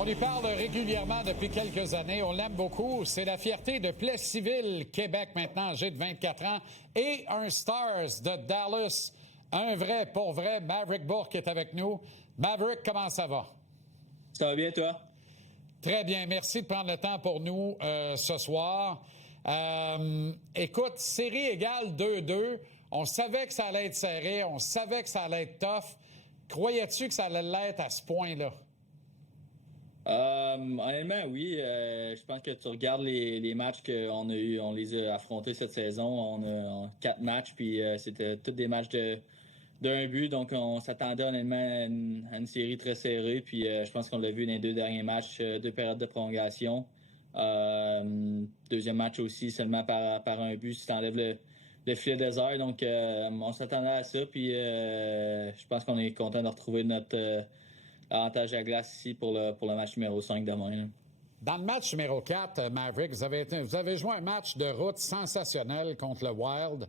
On lui parle régulièrement depuis quelques années. On l'aime beaucoup. C'est la fierté de Plessisville, Québec, maintenant âgé de 24 ans. Et un Stars de Dallas. Un vrai, pour vrai, Maverick Bourque est avec nous. Maverick, comment ça va? Ça va bien, toi? Très bien. Merci de prendre le temps pour nous ce soir. Écoute, série égale 2-2. On savait que ça allait être serré. On savait que ça allait être tough. Croyais-tu que ça allait l'être à ce point-là? Honnêtement, oui. Je pense que tu regardes les matchs qu'on a eu, on les a affrontés cette saison. On a 4 matchs, puis c'était tous des matchs d'un but. Donc, on s'attendait honnêtement à une série très serrée. Puis je pense qu'on l'a vu dans les 2 derniers matchs, 2 périodes de prolongation. Deuxième match aussi, seulement par un but, si tu enlèves le filet désert. Donc, on s'attendait à ça. Puis je pense qu'on est content de retrouver notre avantage à glace ici pour le match numéro 5 demain. Là. Dans le match numéro 4, Maverick, vous avez joué un match de route sensationnel contre le Wild.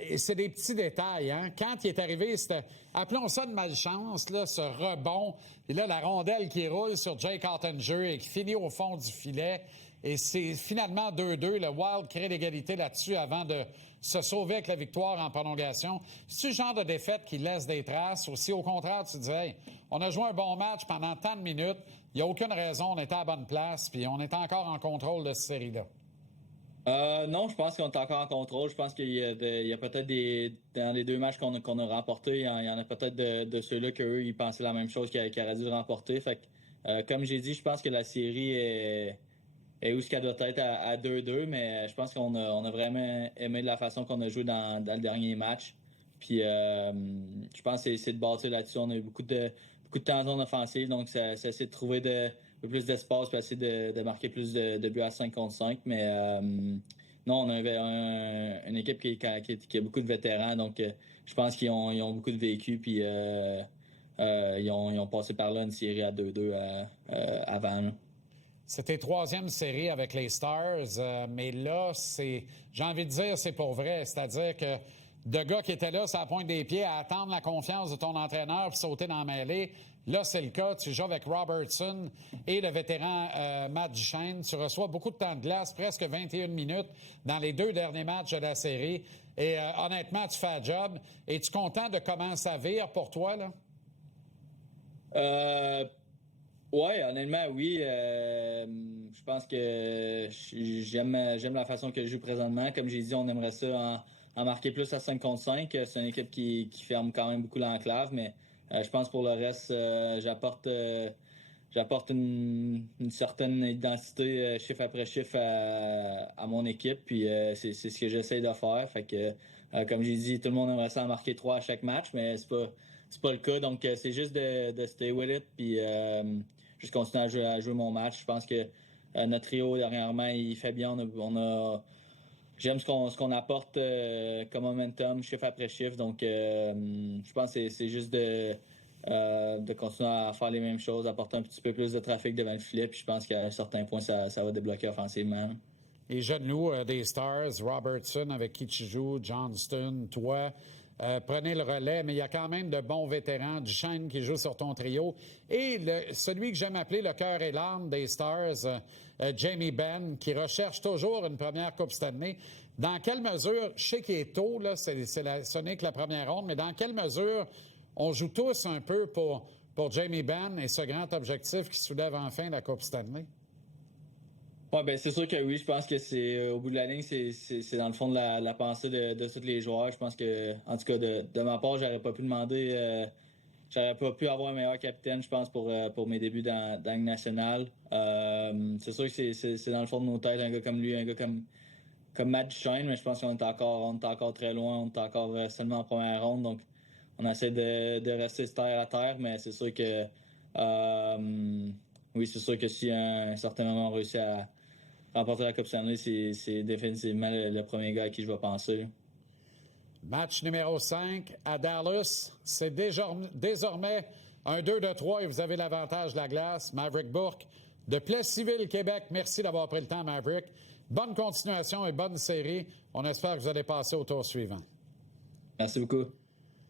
Et c'est des petits détails, hein? Quand il est arrivé, c'était, appelons ça de malchance, là, ce rebond. Et là, la rondelle qui roule sur Jake Ottinger et qui finit au fond du filet. Et c'est finalement 2-2. Le Wild crée l'égalité là-dessus avant de se sauver avec la victoire en prolongation. C'est-tu le genre de défaite qui laisse des traces? Ou si au contraire, tu disais, hey, on a joué un bon match pendant tant de minutes, il n'y a aucune raison, on était à la bonne place, puis on est encore en contrôle de cette série-là. Non, je pense qu'on est encore en contrôle. Je pense qu'il y a peut-être dans les 2 matchs qu'on a remportés, il y en a peut-être de ceux-là qu'eux, ils pensaient la même chose qu'ils auraient dû remporter. Fait que, comme j'ai dit, je pense que la série est où ce qu'elle doit être à 2-2, mais je pense qu'on a vraiment aimé de la façon qu'on a joué dans le dernier match. Puis je pense que c'est de bâtir là-dessus. On a eu beaucoup de temps en zone offensive, donc ça essaie de trouver un peu plus d'espace pour essayer de marquer plus de buts à 5 contre 5. Mais non, on avait une équipe qui a beaucoup de vétérans, donc je pense qu'ils ont beaucoup de vécu, puis ils ont passé par là une série à 2-2 avant. Là. C'était 3e série avec les Stars, mais là, j'ai envie de dire, c'est pour vrai. C'est-à-dire que de gars qui étaient là, ça pointe des pieds à attendre la confiance de ton entraîneur puis sauter dans la mêlée. Là, c'est le cas. Tu joues avec Robertson et le vétéran Matt Duchesne. Tu reçois beaucoup de temps de glace, presque 21 minutes dans les 2 derniers matchs de la série. Et honnêtement, tu fais un job. Es-tu content de comment ça vire pour toi, là? Ouais, honnêtement, oui. Je pense que j'aime la façon que je joue présentement. Comme j'ai dit, on aimerait ça en marquer plus à 5 contre 5. C'est une équipe qui ferme quand même beaucoup l'enclave, mais je pense pour le reste, j'apporte une certaine identité chiffre après chiffre à mon équipe, puis c'est ce que j'essaie de faire. Fait que, comme j'ai dit, tout le monde aimerait ça en marquer 3 à chaque match, mais c'est pas le cas. Donc, c'est juste de stay with it, puis juste continuer à jouer mon match. Je pense que notre trio, dernièrement, il fait bien. J'aime ce qu'on apporte comme momentum, chiffre après chiffre. Donc, je pense que c'est juste de continuer à faire les mêmes choses, apporter un petit peu plus de trafic devant le filet. Puis je pense qu'à un certain point, ça va débloquer offensivement. Les jeunes loups des Stars, Robertson avec qui tu joues, Johnston, toi, prenez le relais, mais il y a quand même de bons vétérans, Duchesne qui joue sur ton trio. Et celui que j'aime appeler le cœur et l'âme des Stars, Jamie Benn, qui recherche toujours une première Coupe Stanley. Dans quelle mesure, je sais qu'il est tôt, là, ce n'est que la première ronde, mais dans quelle mesure on joue tous un peu pour Jamie Benn et ce grand objectif qui soulève enfin la Coupe Stanley? Ouais, ben c'est sûr que oui, je pense que c'est au bout de la ligne, c'est dans le fond de la pensée de tous les joueurs. Je pense que, en tout cas, de ma part, j'aurais pas pu avoir un meilleur capitaine, je pense, pour mes débuts dans la Ligue nationale. C'est sûr que c'est dans le fond de nos têtes, un gars comme lui, un gars comme Matt Duchesne, mais je pense qu'on est encore très loin, on est encore seulement en première ronde, donc on essaie de rester terre à terre, mais c'est sûr que oui, c'est sûr que si à un certain moment on réussit à remporter la Coupe Stanley, c'est définitivement le premier gars à qui je vais penser. Match numéro 5 à Dallas. C'est désormais un 2-3 et vous avez l'avantage de la glace. Maverick Bourque de Plessisville, Québec. Merci d'avoir pris le temps, Maverick. Bonne continuation et bonne série. On espère que vous allez passer au tour suivant. Merci beaucoup.